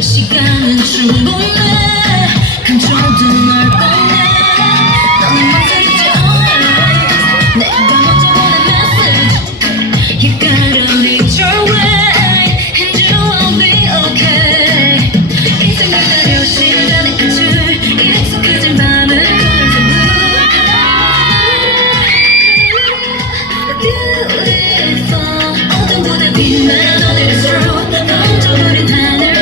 시간은 충분해 감춰둔 널 꺼내 너는 멈춰주지 않아 내가 먼저 보낸 message You gotta lead your way And you will be okay 인생을 가려 시간의 끝을 익숙해진 밤을 Colors of blue Beautiful 어둠보다 빛나는 오늘의 true 멈춰버린 하늘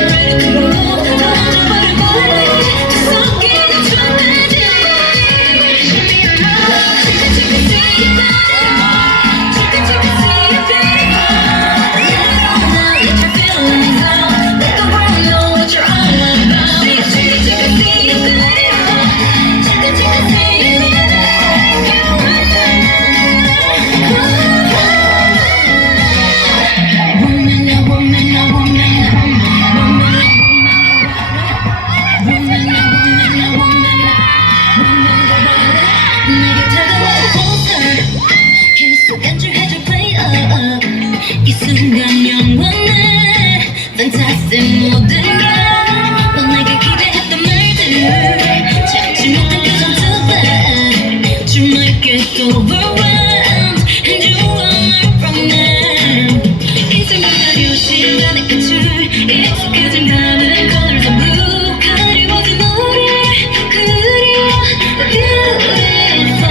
이 순간 영원해 Fantastic 모든 게넌 내게 기대했던 말들 참지 못한 표정 too bad You might get overwhelmed And you won't learn from them 인생을 가려 시간의 끝을 익숙해진 밤은 Colors of blue 그리워진 너를 그리워 Beautiful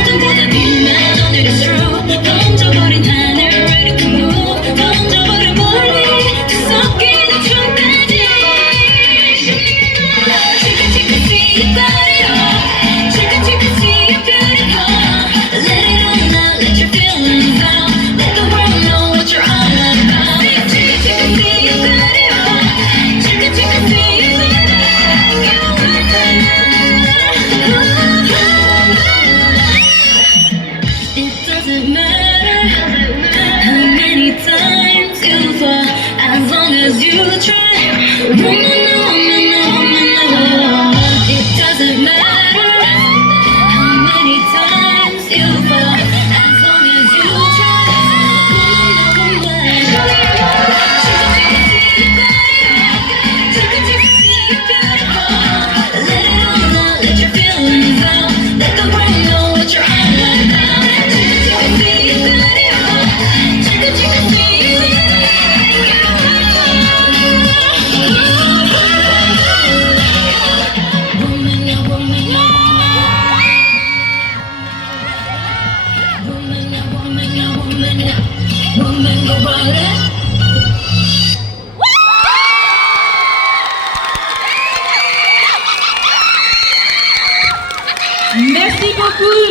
어둠보다 빛나는 오늘의 true 던져버린 하늘 As long as you try, woman, woman, woman, it doesn't matter how many times you fall. As long as you try, woman, woman. Let it all out, let your feelings out. Let the world know what you're all about. Merci beaucoup.